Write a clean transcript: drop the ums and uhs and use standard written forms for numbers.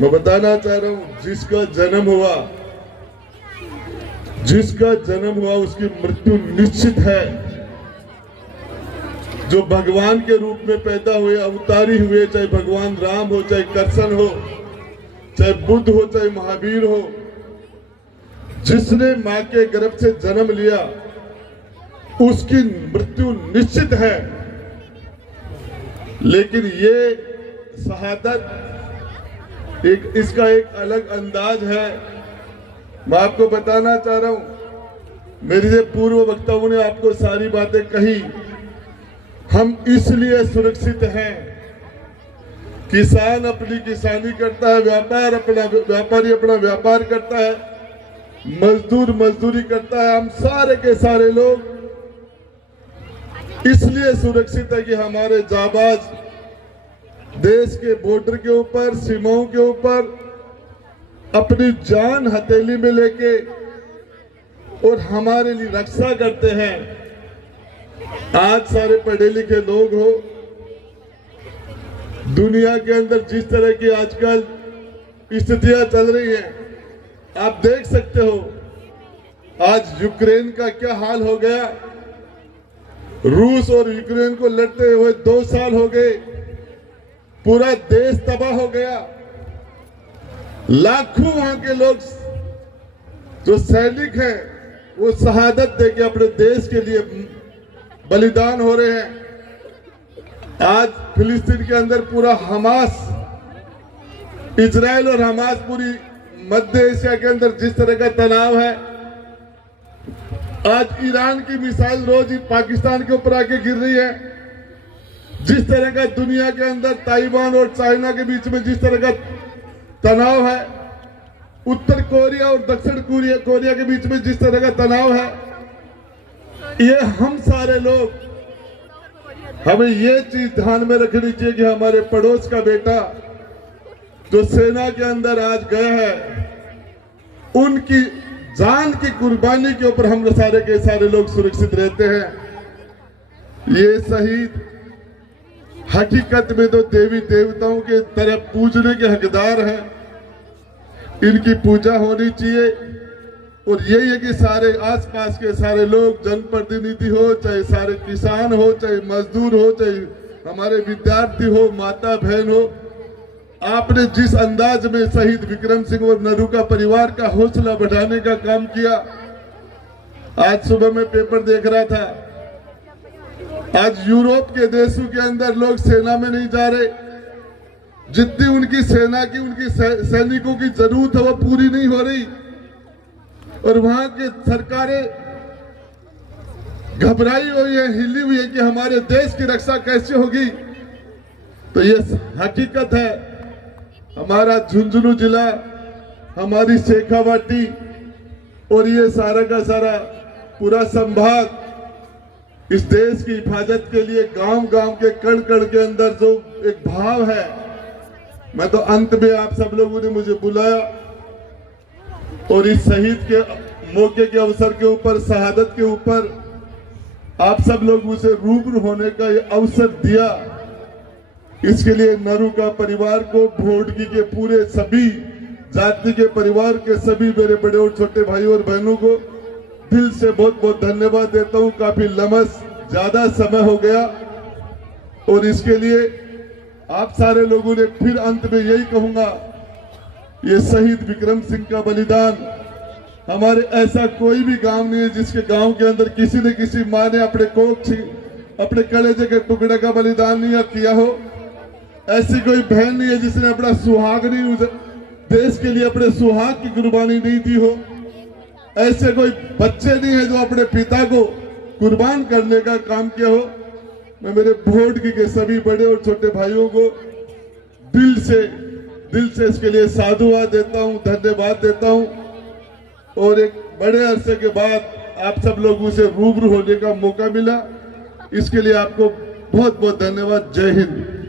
मैं बताना चाह रहा हूं, जिसका जन्म हुआ उसकी मृत्यु निश्चित है। जो भगवान के रूप में पैदा हुए, अवतारी हुए, चाहे भगवान राम हो, चाहे कृष्ण हो, चाहे बुद्ध हो, चाहे महावीर हो, जिसने मां के गर्भ से जन्म लिया उसकी मृत्यु निश्चित है। लेकिन ये शहादत इसका एक अलग अंदाज है। मैं आपको बताना चाह रहा हूं, मेरे जो पूर्व वक्ताओं ने आपको सारी बातें कही, हम इसलिए सुरक्षित हैं। किसान अपनी किसानी करता है, व्यापारी अपना व्यापार करता है, मजदूर मजदूरी करता है। हम सारे के सारे लोग इसलिए सुरक्षित है कि हमारे जाबाज देश के बॉर्डर के ऊपर, सीमाओं के ऊपर अपनी जान हथेली में लेके और हमारे लिए रक्षा करते हैं। आज सारे पढ़े लिखे लोग हो, दुनिया के अंदर जिस तरह की आजकल स्थितियां चल रही हैं, आप देख सकते हो। आज यूक्रेन का क्या हाल हो गया। रूस और यूक्रेन को लड़ते हुए 2 साल हो गए, पूरा देश तबाह हो गया। लाखों वहां के लोग जो सैनिक हैं वो शहादत देके अपने देश के लिए बलिदान हो रहे हैं। आज फिलिस्तीन के अंदर पूरा हमास, इजराइल और हमास, पूरी मध्य एशिया के अंदर जिस तरह का तनाव है, आज ईरान की मिसाइल रोज ही पाकिस्तान के ऊपर आके गिर रही है। जिस तरह का दुनिया के अंदर ताइवान और चाइना के बीच में जिस तरह का तनाव है, उत्तर कोरिया और दक्षिण कोरिया के बीच में जिस तरह का तनाव है, ये हम सारे लोग, हमें ये चीज ध्यान में रखनी चाहिए कि हमारे पड़ोस का बेटा जो सेना के अंदर आज गया है, उनकी जान की कुर्बानी के ऊपर हम सारे के सारे लोग सुरक्षित रहते हैं। ये शहीद हकीकत में तो देवी देवताओं के तरह पूजने के हकदार हैं। इनकी पूजा होनी चाहिए। और यही है कि सारे आसपास के सारे लोग, जनप्रतिनिधि हो, चाहे सारे किसान हो, चाहे मजदूर हो, चाहे हमारे विद्यार्थी हो, माता बहन हो, आपने जिस अंदाज में शहीद विक्रम सिंह और नरू का परिवार का हौसला बढ़ाने का काम किया। आज सुबह मैं पेपर देख रहा था, आज यूरोप के देशों के अंदर लोग सेना में नहीं जा रहे। जितनी उनकी सेना की, उनकी सैनिकों की जरूरत है वो पूरी नहीं हो रही, और वहां की सरकारें घबराई हुई है, हिली हुई है कि हमारे देश की रक्षा कैसे होगी। तो ये हकीकत है। हमारा झुंझुनू जिला, हमारी शेखावाटी और ये सारा का सारा पूरा संभाग इस देश की हिफाजत के लिए गांव गांव के कण कण के अंदर जो एक भाव है, मैं तो अंत में आप सब लोगों ने मुझे बुलाया और इस शहीद के मौके के अवसर के ऊपर, शहादत के ऊपर आप सब लोगों से रूबरू होने का ये अवसर दिया। इसके लिए नरू का परिवार को, भोडगी के पूरे सभी जाति के परिवार के सभी मेरे बड़े और छोटे भाइयों और बहनों को दिल से बहुत बहुत धन्यवाद देता हूं। काफी ज्यादा समय हो गया और इसके लिए आप सारे लोगों ने, फिर अंत में यही कहूंगा, ये शहीद विक्रम सिंह का बलिदान, हमारे ऐसा कोई भी गांव नहीं है जिसके गांव के अंदर किसी न किसी माँ ने अपने कोख, अपने कलेजे के टुकड़े का बलिदान नहीं किया हो। ऐसी कोई बहन नहीं है जिसने अपना सुहागनी देश के लिए अपने सुहाग की कुर्बानी नहीं दी हो। ऐसे कोई बच्चे नहीं है जो अपने पिता को कुर्बान करने का काम किया हो। मैं मेरे भोडगी के सभी बड़े और छोटे भाइयों को दिल से इसके लिए साधुवाद देता हूं, धन्यवाद देता हूं। और एक बड़े अरसे के बाद आप सब लोगों से रूबरू होने का मौका मिला, इसके लिए आपको बहुत बहुत धन्यवाद। जय हिंद।